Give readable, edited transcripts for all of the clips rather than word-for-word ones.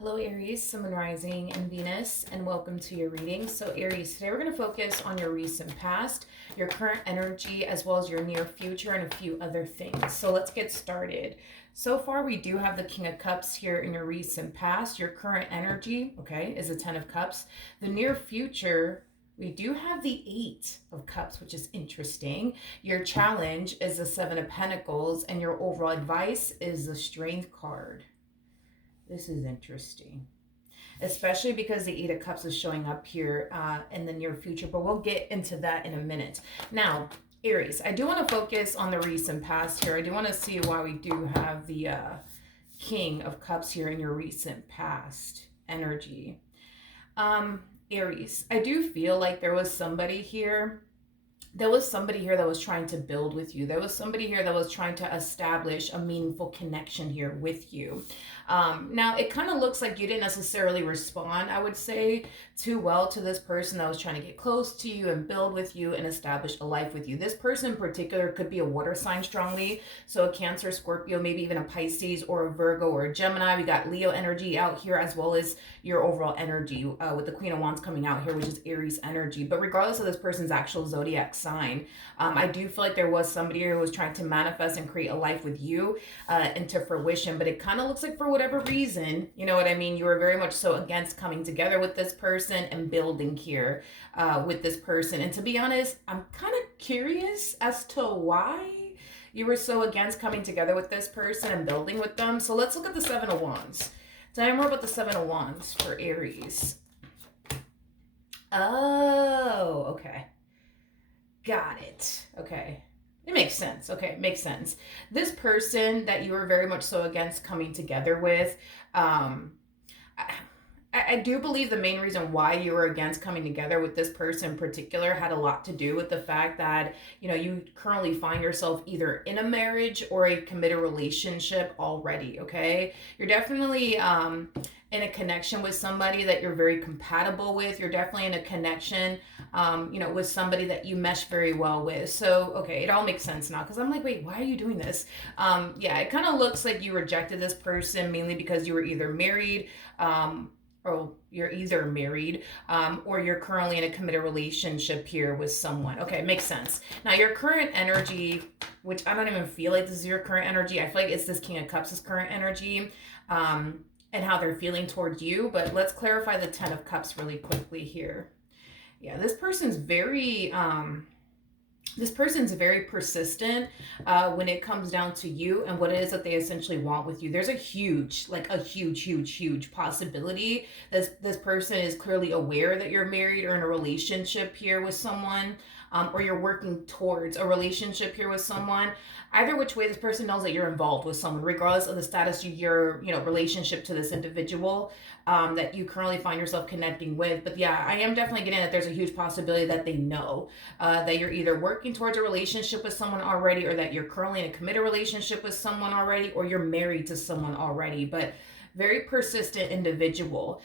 Hello Aries, Sun, Moon, Rising, and Venus, and welcome to your reading. So Aries, today we're going to focus on your recent past, your current energy, as well as your near future and a few other things. So let's get started. So far we do have the King of Cups here in your recent past. Your current energy, okay, is the Ten of Cups. The near future, we do have the Eight of Cups, which is interesting. Your challenge is the Seven of Pentacles, and your overall advice is the Strength card. This is interesting, especially because the Eight of Cups is showing up here in the near future, but we'll get into that in a minute. Now, Aries, I do want to focus on the recent past here. I do want to see why we do have the King of Cups here in your recent past energy. Aries, I do feel like there was somebody here that was trying to build with you. There was somebody here that was trying to establish a meaningful connection here with you. Now, it kind of looks like you didn't necessarily respond, I would say, too well to this person that was trying to get close to you and build with you and establish a life with you. This person in particular could be a water sign strongly. So a Cancer, Scorpio, maybe even a Pisces or a Virgo or a Gemini. We got Leo energy out here, as well as your overall energy with the Queen of Wands coming out here, which is Aries energy. But regardless of this person's actual zodiac sign, I do feel like there was somebody who was trying to manifest and create a life with you into fruition. But it kind of looks like for whatever reason, you know what I mean, you were very much so against coming together with this person and building here with this person. And to be honest, I'm kind of curious as to why you were so against coming together with this person and building with them. So let's look at the Seven of Wands. Tell me more about the Seven of Wands for Aries. Oh, okay. Got it. Okay. It makes sense. Okay, makes sense. This person that you were very much so against coming together with, I do believe the main reason why you were against coming together with this person in particular had a lot to do with the fact that, you know, you currently find yourself either in a marriage or a committed relationship already, okay? You're definitely in a connection with somebody that you're very compatible with. You're definitely in a connection, with somebody that you mesh very well with. So, okay, it all makes sense now because I'm like, wait, why are you doing this? Yeah, it kind of looks like you rejected this person mainly because you were either married, or you're either married or you're currently in a committed relationship here with someone. Okay, makes sense. Now, your current energy, which I don't even feel like this is your current energy. I feel like it's this King of Cups' current energy and how they're feeling towards you. But let's clarify the Ten of Cups really quickly here. Yeah, this person's very persistent when it comes down to you and what it is that they essentially want with you. There's a huge possibility that this person is clearly aware that you're married or in a relationship here with someone, or you're working towards a relationship here with someone. Either which way, this person knows that you're involved with someone, regardless of the status of your, relationship to this individual that you currently find yourself connecting with. But yeah, I am definitely getting that there's a huge possibility that they know that you're either working towards a relationship with someone already, or that you're currently in a committed relationship with someone already, or you're married to someone already. But very persistent individual.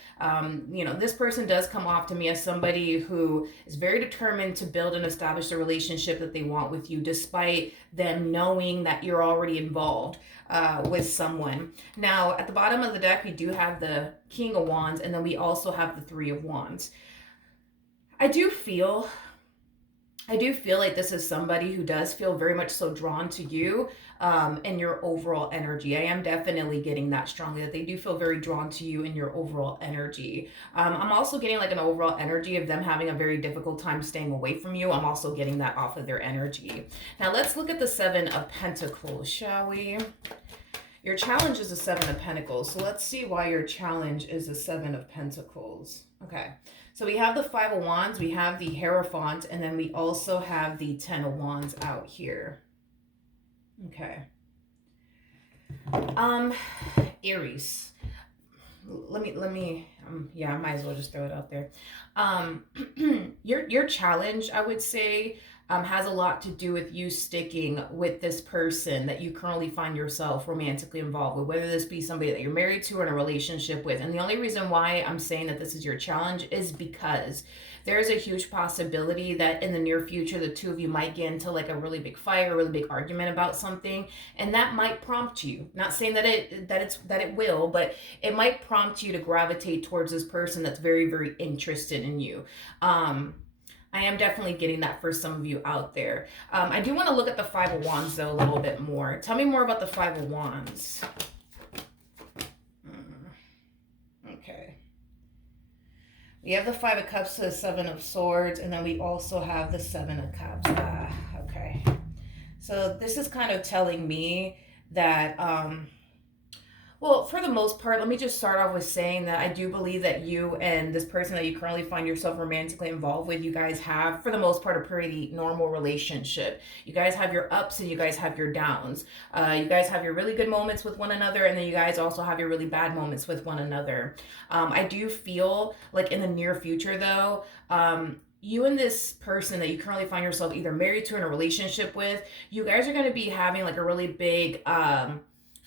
This person does come off to me as somebody who is very determined to build and establish the relationship that they want with you, despite them knowing that you're already involved with someone. Now, at the bottom of the deck, we do have the King of Wands, and then we also have the Three of Wands. I do feel like this is somebody who does feel very much so drawn to you and your overall energy. I am definitely getting that strongly, that they do feel very drawn to you and your overall energy. I'm also getting like an overall energy of them having a very difficult time staying away from you. I'm also getting that off of their energy. Now let's look at the Seven of Pentacles, shall we? Your challenge is the Seven of Pentacles. So let's see why your challenge is the Seven of Pentacles. Okay. So we have the Five of Wands, we have the Hierophant, and then we also have the Ten of Wands out here. Okay. Aries. Let me I might as well just throw it out there. Your challenge, I would say, has a lot to do with you sticking with this person that you currently find yourself romantically involved with, whether this be somebody that you're married to or in a relationship with. And the only reason why I'm saying that this is your challenge is because there's a huge possibility that in the near future the two of you might get into like a really big fight or a really big argument about something, and that might prompt you, not saying that it will, but it might prompt you to gravitate towards this person that's very, very interested in you. I am definitely getting that for some of you out there. I do want to look at the Five of Wands, though, a little bit more. Tell me more about the Five of Wands. Okay. We have the Five of Cups to the Seven of Swords, and then we also have the Seven of Cups. Okay. So this is kind of telling me that... well, for the most part, let me just start off with saying that I do believe that you and this person that you currently find yourself romantically involved with, you guys have, for the most part, a pretty normal relationship. You guys have your ups and you guys have your downs. You guys have your really good moments with one another, and then you guys also have your really bad moments with one another. I do feel like in the near future, though, you and this person that you currently find yourself either married to or in a relationship with, you guys are going to be having like a really big...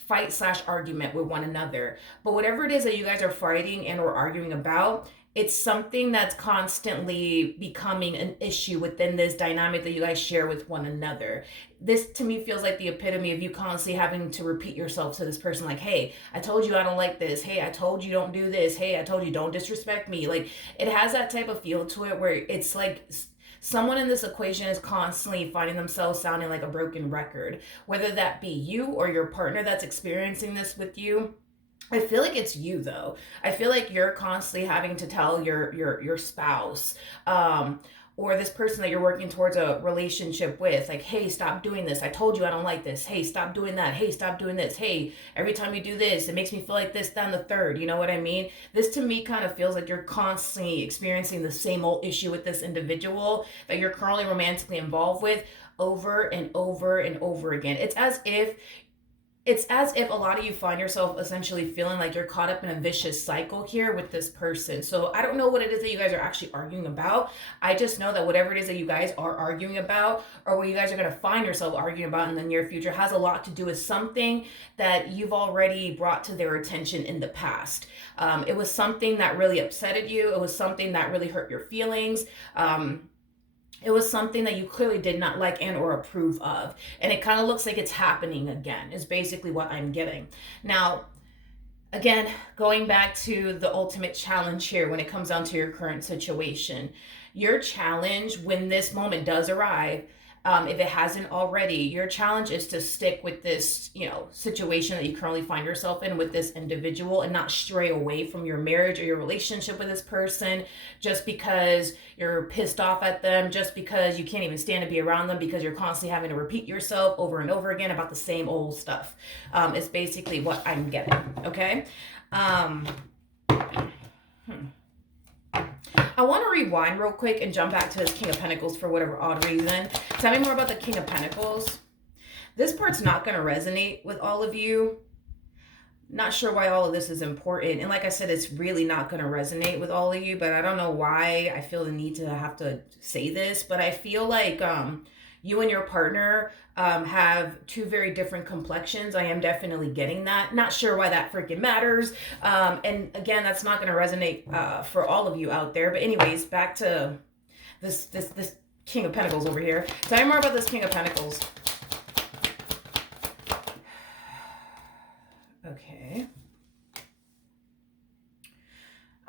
fight slash argument with one another. But whatever it is that you guys are fighting and or arguing about, it's something that's constantly becoming an issue within this dynamic that you guys share with one another. This to me feels like the epitome of you constantly having to repeat yourself to this person, like, hey, I told you I don't like this. Hey, I told you don't do this. Hey, I told you don't disrespect me. Like, it has that type of feel to it where it's like someone in this equation is constantly finding themselves sounding like a broken record, whether that be you or your partner that's experiencing this with you. I feel like it's you though. I feel like you're constantly having to tell your spouse, or this person that you're working towards a relationship with, like, hey, stop doing this. I told you I don't like this. Hey, stop doing that. Hey, stop doing this. Hey, every time you do this, it makes me feel like this, that, and the third. You know what I mean? This to me kind of feels like you're constantly experiencing the same old issue with this individual that you're currently romantically involved with over and over and over again. It's as if a lot of you find yourself essentially feeling like you're caught up in a vicious cycle here with this person. So I don't know what it is that you guys are actually arguing about. I just know that whatever it is that you guys are arguing about, or what you guys are going to find yourself arguing about in the near future, has a lot to do with something that you've already brought to their attention in the past. It was something that really upsetted you. It was something that really hurt your feelings. It was something that you clearly did not like and or approve of. And it kind of looks like it's happening again, is basically what I'm getting. Now, again, going back to the ultimate challenge here when it comes down to your current situation. Your challenge when this moment does arrive, if it hasn't already, your challenge is to stick with this, situation that you currently find yourself in with this individual and not stray away from your marriage or your relationship with this person just because you're pissed off at them, just because you can't even stand to be around them because you're constantly having to repeat yourself over and over again about the same old stuff. It's basically what I'm getting, okay? I want to rewind real quick and jump back to this King of Pentacles for whatever odd reason. Tell me more about the King of Pentacles. This part's not going to resonate with all of you. Not sure why all of this is important. And like I said, it's really not going to resonate with all of you, but I don't know why I feel the need to have to say this, but I feel like you and your partner have two very different complexions. I am definitely getting that. Not sure why that freaking matters. And again, that's not going to resonate for all of you out there. But anyways, back to this King of Pentacles over here. Tell me more about this King of Pentacles.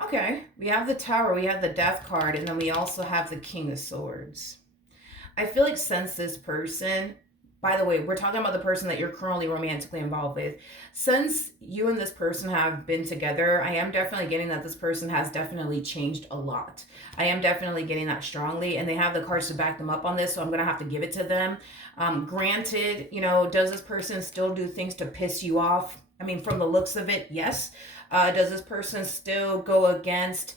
Okay, we have the Tower, we have the Death card, and then we also have the King of Swords. I feel like since this person, by the way, we're talking about the person that you're currently romantically involved with. Since you and this person have been together, I am definitely getting that this person has definitely changed a lot. I am definitely getting that strongly, and they have the cards to back them up on this, so I'm going to have to give it to them. Granted, does this person still do things to piss you off? I mean, from the looks of it, yes. Does this person still go against,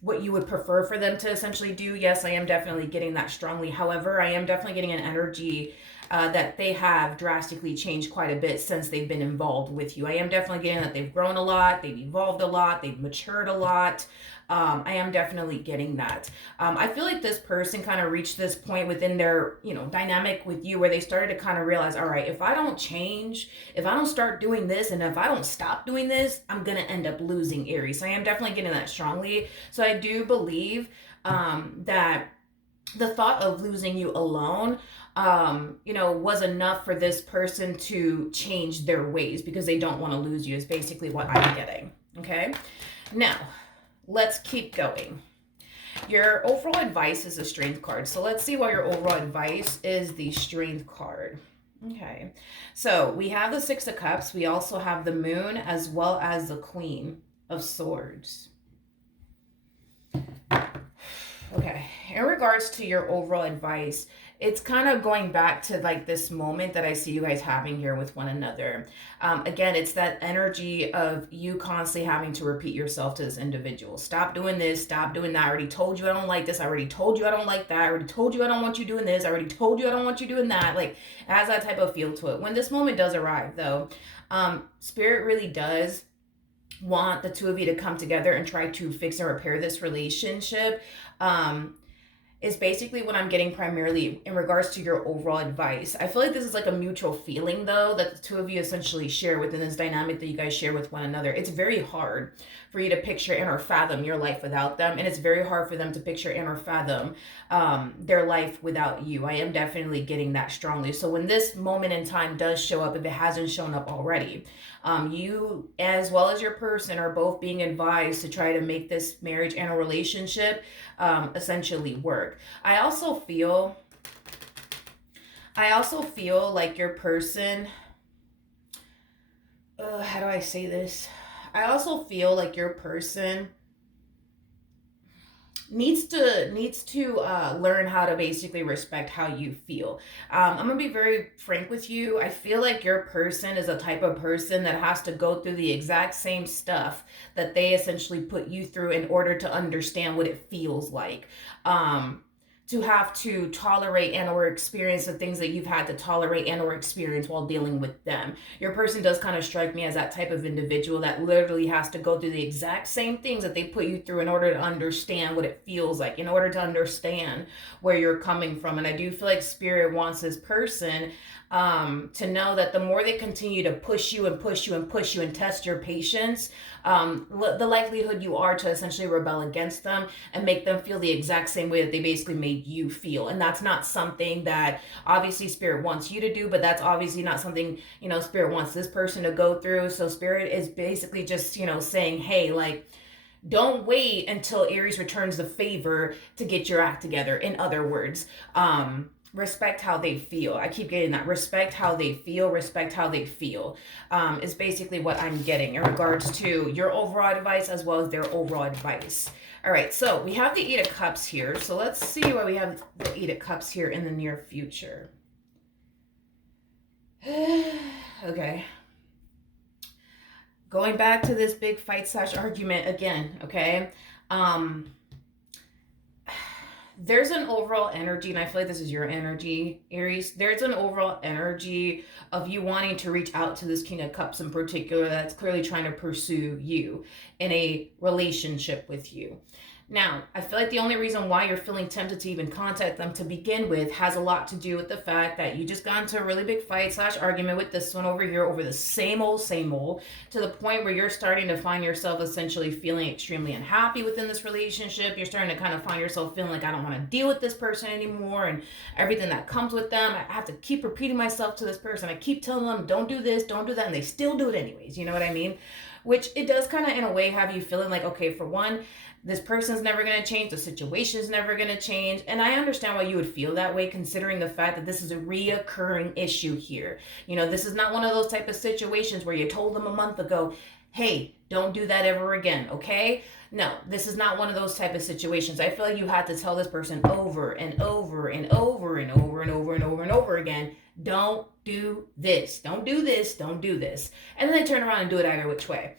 what you would prefer for them to essentially do? Yes, I am definitely getting that strongly. However, I am definitely getting an energy that they have drastically changed quite a bit since they've been involved with you. I am definitely getting that they've grown a lot, they've evolved a lot, they've matured a lot. I am definitely getting that. I feel like this person kind of reached this point within their, dynamic with you where they started to kind of realize, all right, if I don't change, if I don't start doing this, and if I don't stop doing this, I'm going to end up losing Aries. So I am definitely getting that strongly. So I do believe that the thought of losing you alone was enough for this person to change their ways because they don't want to lose you is basically what I'm getting. Okay. Now, let's keep going. Your overall advice is a strength card. So let's see why your overall advice is the strength card. Okay. So we have the Six of Cups. We also have the Moon as well as the Queen of Swords. Okay, in regards to your overall advice, it's kind of going back to like this moment that I see you guys having here with one another. Again, it's that energy of you constantly having to repeat yourself to this individual. Stop doing this, stop doing that. I already told you I don't like this. I already told you I don't like that. I already told you I don't want you doing this. I already told you I don't want you doing that. Like, it has that type of feel to it. When this moment does arrive, though, Spirit really does want the two of you to come together and try to fix and repair this relationship. Is basically what I'm getting primarily in regards to your overall advice. I feel like this is like a mutual feeling, though, that the two of you essentially share within this dynamic that you guys share with one another. It's very hard for you to picture and or fathom your life without them, and it's very hard for them to picture and or fathom their life without you. I am definitely getting that strongly. So when this moment in time does show up, if it hasn't shown up already, you as well as your person are both being advised to try to make this marriage and a relationship essentially work. I also feel like your person, how do I say this? I also feel like your person needs to learn how to basically respect how you feel. I'm gonna be very frank with you. I feel like your person is a type of person that has to go through the exact same stuff that they essentially put you through in order to understand what it feels like. To have to tolerate and or experience the things that you've had to tolerate and or experience while dealing with them. Your person does kind of strike me as that type of individual that literally has to go through the exact same things that they put you through in order to understand what it feels like, in order to understand where you're coming from. And I do feel like Spirit wants this person to know that the more they continue to push you and push you and push you and test your patience, the likelihood you are to essentially rebel against them and make them feel the exact same way that they basically made you feel. And that's not something that obviously Spirit wants you to do, but that's obviously not something, Spirit wants this person to go through. So Spirit is basically just, saying, hey, like, don't wait until Aries returns the favor to get your act together. In other words, respect how they feel. I keep getting that. Respect how they feel. Respect how they feel is basically what I'm getting in regards to your overall advice as well as their overall advice. All right, so we have the Eight of Cups here. So let's see why we have the Eight of Cups here in the near future. Okay. Going back to this big fight / argument again, okay? There's an overall energy, and I feel like this is your energy, Aries. There's an overall energy of you wanting to reach out to this King of Cups in particular that's clearly trying to pursue you in a relationship with you. Now, I feel like the only reason why you're feeling tempted to even contact them to begin with has a lot to do with the fact that you just got into a really big fight / argument with this one over here over the same old, to the point where you're starting to find yourself essentially feeling extremely unhappy within this relationship. You're starting to kind of find yourself feeling like, I don't want to deal with this person anymore and everything that comes with them. I have to keep repeating myself to this person. I keep telling them, don't do this, don't do that, and they still do it anyways. You know what I mean? Which it does kind of in a way have you feeling like, okay, for one, this person's never going to change, the situation's never going to change. And I understand why you would feel that way, considering the fact that this is a reoccurring issue here. This is not one of those type of situations where you told them a month ago, hey, Don't do that ever again, okay? No, this is not one of those type of situations. I feel like you had to tell this person over and over and over and over and over and over and over again, don't do this, don't do this, don't do this. And then they turn around and do it either which way.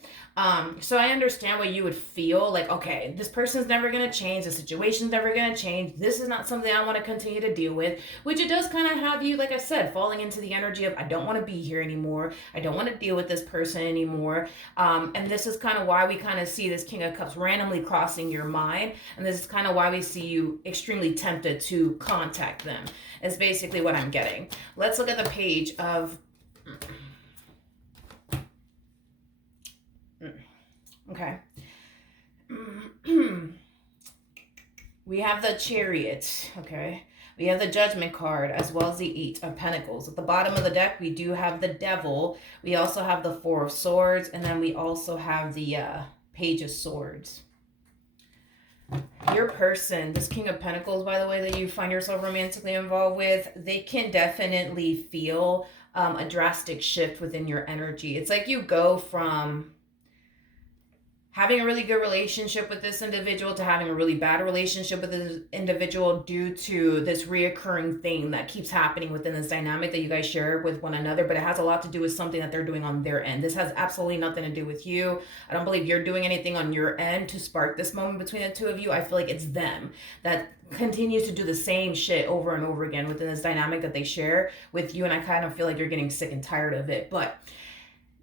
So I understand what you would feel like, okay, this person's never going to change. The situation's never going to change. This is not something I want to continue to deal with, which it does kind of have you, like I said, falling into the energy of, I don't want to be here anymore. I don't want to deal with this person anymore. And this is kind of why we kind of see this King of Cups randomly crossing your mind. And this is kind of why we see you extremely tempted to contact them. Is basically what I'm getting. Let's look at the page of... Okay. We have the Chariot, okay? We have the Judgment card as well as the Eight of Pentacles. At the bottom of the deck, we do have the Devil. We also have the Four of Swords, and then we also have the Page of Swords. Your person, this King of Pentacles, by the way, that you find yourself romantically involved with, they can definitely feel a drastic shift within your energy. It's like you go from having a really good relationship with this individual to having a really bad relationship with this individual due to this reoccurring thing that keeps happening within this dynamic that you guys share with one another, but it has a lot to do with something that they're doing on their end. This has absolutely nothing to do with you. I don't believe you're doing anything on your end to spark this moment between the two of you. I feel like it's them that continues to do the same shit over and over again within this dynamic that they share with you, and I kind of feel like you're getting sick and tired of it, but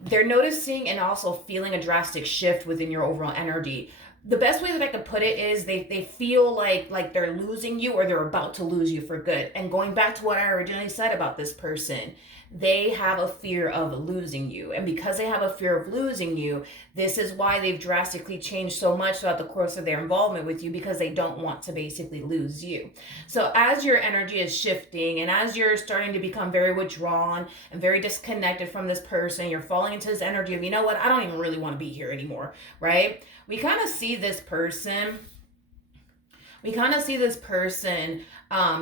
they're noticing and also feeling a drastic shift within your overall energy. The best way that I could put it is they feel like they're losing you or they're about to lose you for good. And going back to what I originally said about this person, they have a fear of losing you. And because they have a fear of losing you, this is why they've drastically changed so much throughout the course of their involvement with you, because they don't want to basically lose you. So as your energy is shifting and as you're starting to become very withdrawn and very disconnected from this person, you're falling into this energy of, you know what, I don't even really want to be here anymore, right? We kind of see this person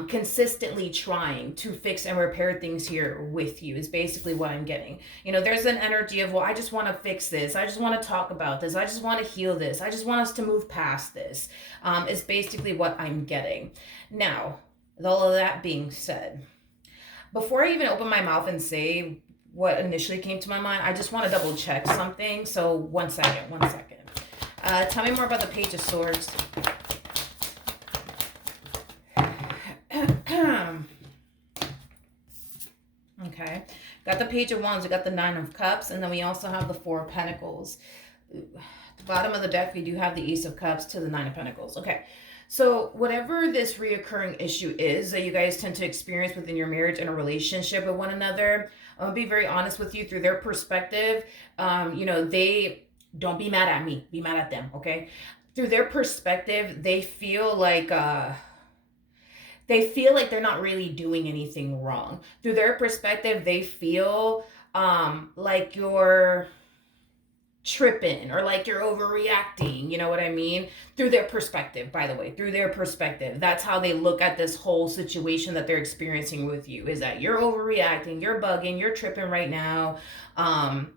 consistently trying to fix and repair things here with you is basically what I'm getting. You know, there's an energy of, well, I just want to fix this. I just want to talk about this. I just want to heal this. I just want us to move past this, is basically what I'm getting. Now, with all of that being said, before I even open my mouth and say what initially came to my mind, I just want to double check something. So one second. Tell me more about the Page of Swords. Okay, got the Page of Wands, we got the Nine of Cups, and then we also have the Four of Pentacles. At the bottom of the deck, we do have the Ace of Cups to the Nine of Pentacles. Okay, so whatever this reoccurring issue is that you guys tend to experience within your marriage and a relationship with one another, I'm gonna be very honest with you, through their perspective, you know, they don't be mad at me, be mad at them, okay? Through their perspective, they feel like they're not really doing anything wrong. Through their perspective, they feel like you're tripping or like you're overreacting, you know what I mean? Through their perspective, by the way, through their perspective. That's how they look at this whole situation that they're experiencing with you, is that you're overreacting, you're bugging, you're tripping right now,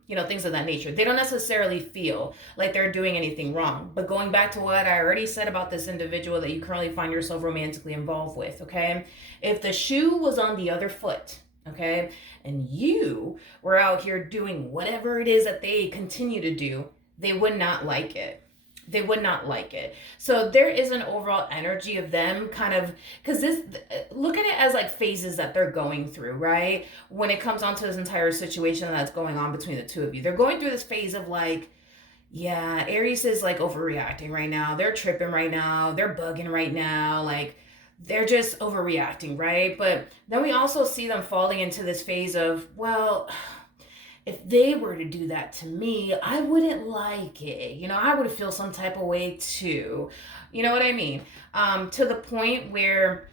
you know, things of that nature. They don't necessarily feel like they're doing anything wrong. But going back to what I already said about this individual that you currently find yourself romantically involved with, okay? If the shoe was on the other foot, okay, and you were out here doing whatever it is that they continue to do, they would not like it. They would not like it. So there is an overall energy of them kind of, because this, look at it as like phases that they're going through, right? When it comes onto this entire situation that's going on between the two of you, they're going through this phase of like, yeah, Aries is like overreacting right now. They're tripping right now. They're bugging right now. Like, they're just overreacting, right? But then we also see them falling into this phase of, well, if they were to do that to me, I wouldn't like it. You know, I would feel some type of way too. You know what I mean? To the point where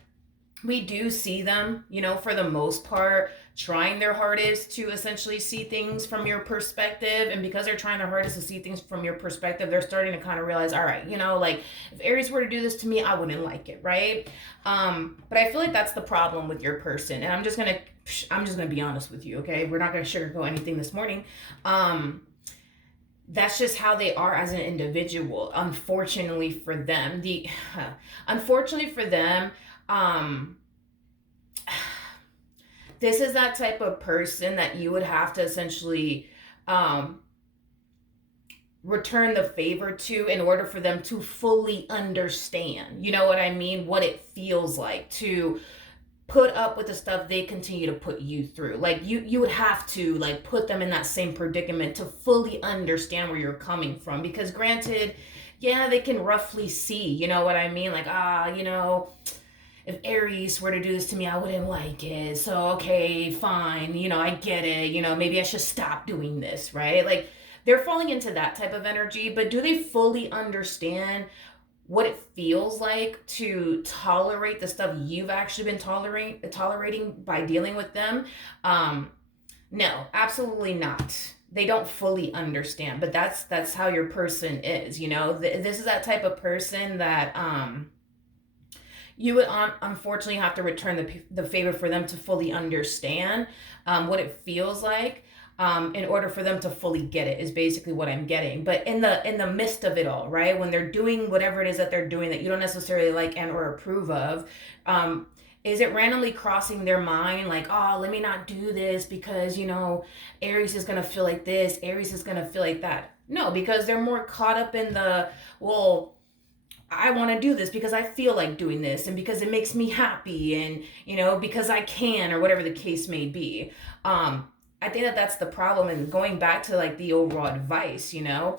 we do see them, you know, for the most part, trying their hardest to essentially see things from your perspective. And because they're trying their hardest to see things from your perspective, they're starting to kind of realize, all right, you know, like if Aries were to do this to me, I wouldn't like it, right? But I feel like that's the problem with your person. And I'm just gonna be honest with you, okay? We're not gonna sugarcoat anything this morning. that's just how they are as an individual. Unfortunately for them, unfortunately for them, um, this is that type of person that you would have to essentially um, return the favor to in order for them to fully understand. You know what I mean? What it feels like to put up with the stuff they continue to put you through. Like you would have to like put them in that same predicament to fully understand where you're coming from, because granted, yeah, they can roughly see, you know what I mean? Like, you know, if Aries were to do this to me, I wouldn't like it. So, okay, fine. You know, I get it. You know, maybe I should stop doing this, right? Like, they're falling into that type of energy, but do they fully understand what it feels like to tolerate the stuff you've actually been tolerating by dealing with them? No, absolutely not. They don't fully understand, but that's how your person is. You know, this is that type of person that you would unfortunately have to return the favor for them to fully understand what it feels like, in order for them to fully get it, is basically what I'm getting. But in the midst of it all, right, when they're doing whatever it is that they're doing that you don't necessarily like and or approve of, is it randomly crossing their mind like, oh, let me not do this because, you know, Aries is going to feel like this, Aries is going to feel like that? No, because they're more caught up in the, well, I want to do this because I feel like doing this and because it makes me happy, and, you know, because I can, or whatever the case may be. I think that that's the problem. And going back to like the overall advice, you know,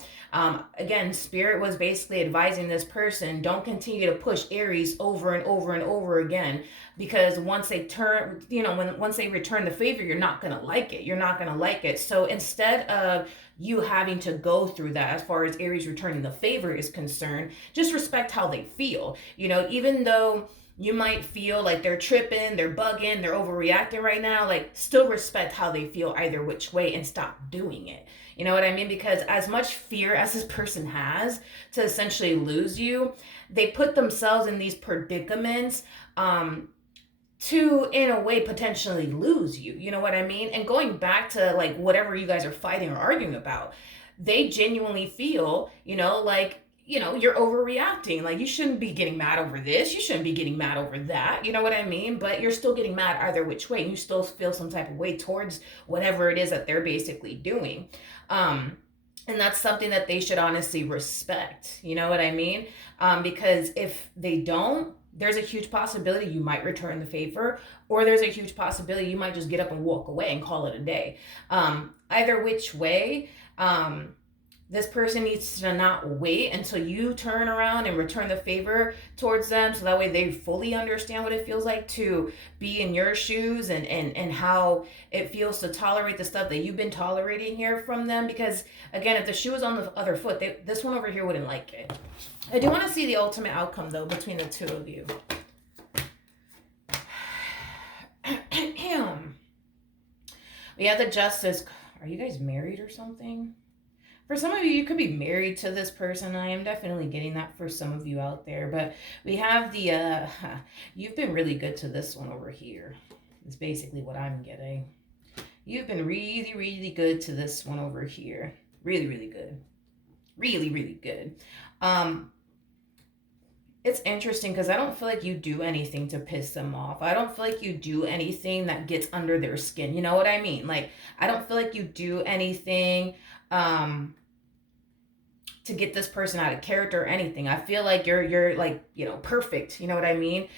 again, Spirit was basically advising this person, don't continue to push Aries over and over and over again, because once they turn, you know, once they return the favor, you're not going to like it. You're not going to like it. So instead of you having to go through that, as far as Aries returning the favor is concerned, just respect how they feel. You know, even though you might feel like they're tripping, they're bugging, they're overreacting right now, like, still respect how they feel either which way and stop doing it. You know what I mean? Because as much fear as this person has to essentially lose you, they put themselves in these predicaments, to, in a way, potentially lose you. You know what I mean? And going back to like whatever you guys are fighting or arguing about, they genuinely feel, you know, like, you know, you're overreacting. Like, you shouldn't be getting mad over this. You shouldn't be getting mad over that. You know what I mean? But you're still getting mad either which way. And you still feel some type of way towards whatever it is that they're basically doing. And that's something that they should honestly respect. You know what I mean? Because if they don't, there's a huge possibility you might return the favor, or there's a huge possibility you might just get up and walk away and call it a day. Either which way, this person needs to not wait until you turn around and return the favor towards them, so that way they fully understand what it feels like to be in your shoes, and how it feels to tolerate the stuff that you've been tolerating here from them. Because again, if the shoe was on the other foot, this one over here wouldn't like it. I do want to see the ultimate outcome, though, between the two of you. We have the Justice. Are you guys married or something? For some of you, you could be married to this person. I am definitely getting that for some of you out there. But we have the, you've been really good to this one over here. It's basically what I'm getting. You've been really, really good to this one over here. Really, really good. Really, really good. It's interesting because I don't feel like you do anything to piss them off. I don't feel like you do anything that gets under their skin. You know what I mean? Like, I don't feel like you do anything to get this person out of character or anything. I feel like you're like, you know, perfect. You know what I mean?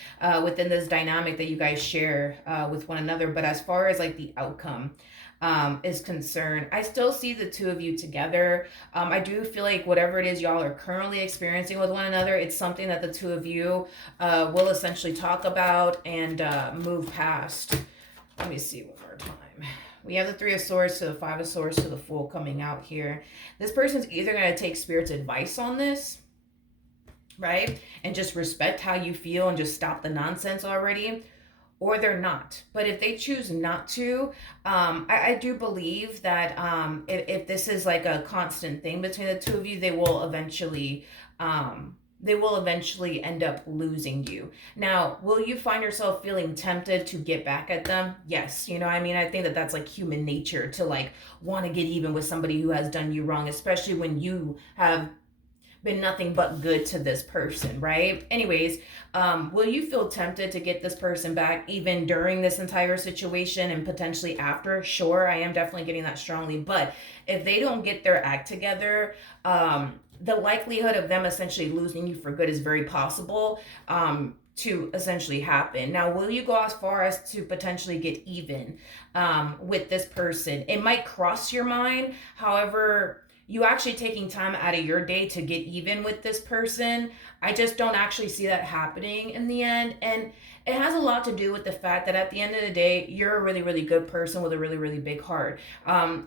Within this dynamic that you guys share with one another. But as far as like the outcome is concerned, I still see the two of you together. I do feel like whatever it is y'all are currently experiencing with one another, it's something that the two of you will essentially talk about and move past. Let me see one more time. We have the Three of Swords to the Five of Swords to the Fool coming out here. This person's either going to take Spirit's advice on this, right? And just respect how you feel and just stop the nonsense already, or they're not. But if they choose not to, I do believe that if this is like a constant thing between the two of you, they will eventually they will eventually end up losing you. Now, will you find yourself feeling tempted to get back at them? Yes. I mean, I think that that's like human nature to like want to get even with somebody who has done you wrong, especially when you have been nothing but good to this person, right? Anyways, will you feel tempted to get this person back even during this entire situation and potentially after? Sure, I am definitely getting that strongly. But if they don't get their act together, the likelihood of them essentially losing you for good is very possible. To essentially happen. Now, will you go as far as to potentially get even with this person? It might cross your mind. However, you actually taking time out of your day to get even with this person, I just don't actually see that happening in the end. And it has a lot to do with the fact that at the end of the day, you're a really, really good person with a really, really big heart.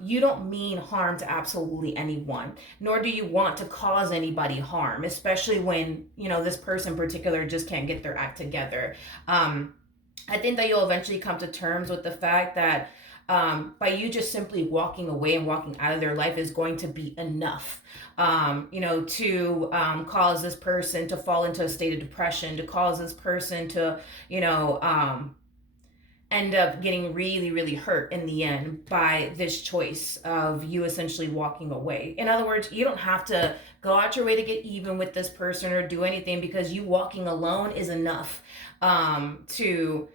You don't mean harm to absolutely anyone, nor do you want to cause anybody harm, especially when, this person in particular just can't get their act together. I think that you'll eventually come to terms with the fact that by you just simply walking away and walking out of their life is going to be enough, to cause this person to fall into a state of depression, to cause this person to, end up getting really, really hurt in the end by this choice of you essentially walking away. In other words, you don't have to go out your way to get even with this person or do anything, because you walking alone is enough to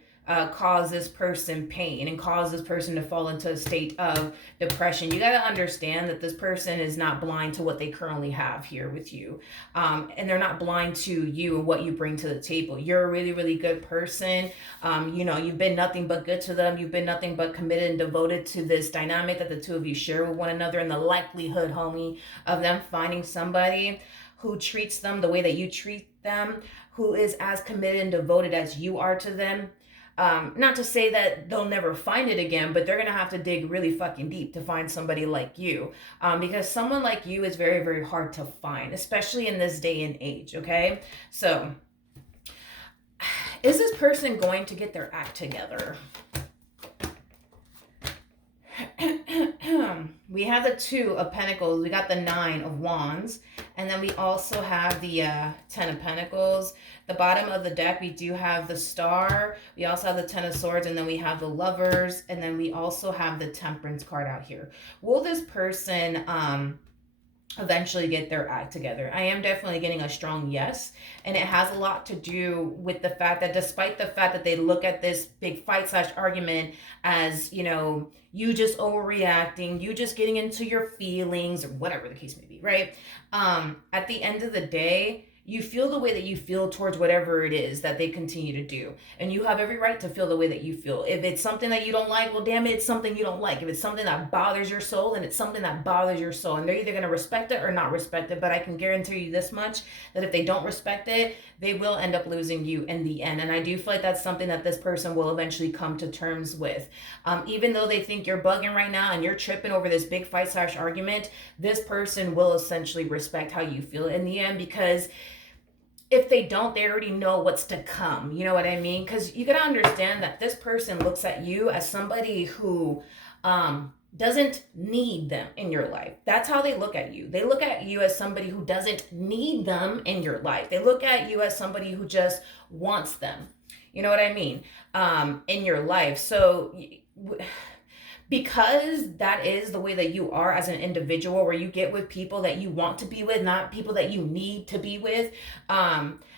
cause this person pain and cause this person to fall into a state of depression. You got to understand that this person is not blind to what they currently have here with you. And they're not blind to you and what you bring to the table. You're a really, really good person. You've been nothing but good to them. You've been nothing but committed and devoted to this dynamic that the two of you share with one another. And the likelihood, homie, of them finding somebody who treats them the way that you treat them, who is as committed and devoted as you are to them, not to say that they'll never find it again, but they're going to have to dig really fucking deep to find somebody like you. Because someone like you is very, very hard to find, especially in this day and age, okay? So, is this person going to get their act together? We have the 2 of Pentacles, we got the 9 of Wands, and then we also have the 10 of Pentacles. The bottom of the deck, we do have the Star, we also have the 10 of Swords, and then we have the Lovers, and then we also have the Temperance card out here. Will this person eventually get their act together? I am definitely getting a strong yes, and it has a lot to do with the fact that despite the fact that they look at this big fight / argument as, you just overreacting, you just getting into your feelings, or whatever the case may be, right? At the end of the day, you feel the way that you feel towards whatever it is that they continue to do. And you have every right to feel the way that you feel. If it's something that you don't like, well, damn it, it's something you don't like. If it's something that bothers your soul, then it's something that bothers your soul. And they're either going to respect it or not respect it. But I can guarantee you this much, that if they don't respect it, they will end up losing you in the end. And I do feel like that's something that this person will eventually come to terms with. Even though they think you're bugging right now and you're tripping over this big fight / argument, this person will essentially respect how you feel in the end, because if they don't, they already know what's to come. You know what I mean? Because you got to understand that this person looks at you as somebody who doesn't need them in your life. That's how they look at you. They look at you as somebody who doesn't need them in your life. They look at you as somebody who just wants them. You know what I mean? In your life. So because that is the way that you are as an individual, where you get with people that you want to be with, not people that you need to be with,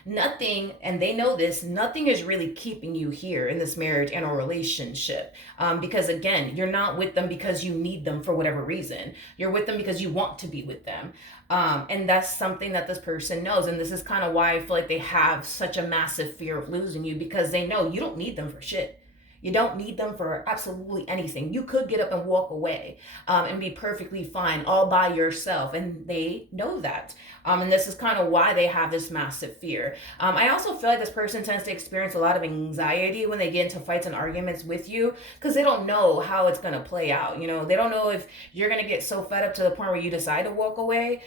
nothing, and they know this, nothing is really keeping you here in this marriage and a relationship. Because again, you're not with them because you need them for whatever reason. You're with them because you want to be with them. And that's something that this person knows. And this is kind of why I feel like they have such a massive fear of losing you, because they know you don't need them for shit. You don't need them for absolutely anything. You could get up and walk away and be perfectly fine all by yourself. And they know that. And this is kind of why they have this massive fear. I also feel like this person tends to experience a lot of anxiety when they get into fights and arguments with you, because they don't know how it's going to play out. They don't know if you're going to get so fed up to the point where you decide to walk away,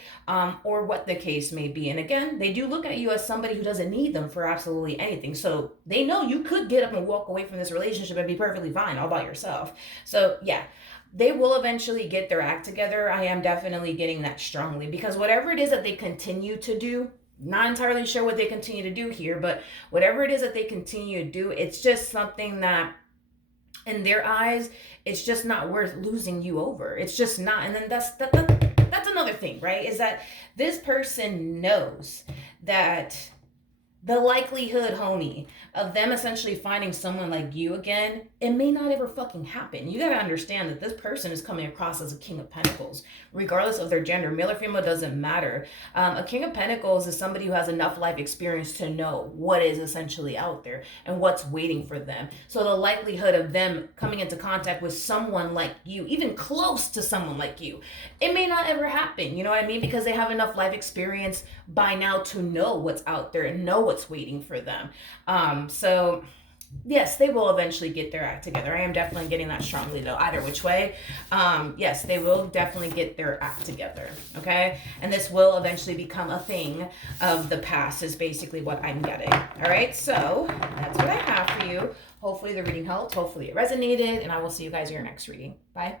or what the case may be. And again, they do look at you as somebody who doesn't need them for absolutely anything. So they know you could get up and walk away from this relationship and be perfectly fine all by yourself. So yeah, they will eventually get their act together. I am definitely getting that strongly, because whatever it is that they continue to do, Not entirely sure what they continue to do here, but whatever it is that they continue to do, it's just something that in their eyes, it's just not worth losing you over. It's just not. And then that's another thing, right? Is that this person knows that the likelihood, homie, of them essentially finding someone like you again, it may not ever fucking happen. You gotta understand that this person is coming across as a King of Pentacles, regardless of their gender. Male or female doesn't matter. A King of Pentacles is somebody who has enough life experience to know what is essentially out there and what's waiting for them. So the likelihood of them coming into contact with someone like you, even close to someone like you, it may not ever happen. You know what I mean? Because they have enough life experience by now to know what's out there and know what's waiting for them. So yes, they will eventually get their act together. I am definitely getting that strongly though, either which way. Yes, they will definitely get their act together. Okay. And this will eventually become a thing of the past is basically what I'm getting. All right. So that's what I have for you. Hopefully the reading helped. Hopefully it resonated, and I will see you guys in your next reading. Bye.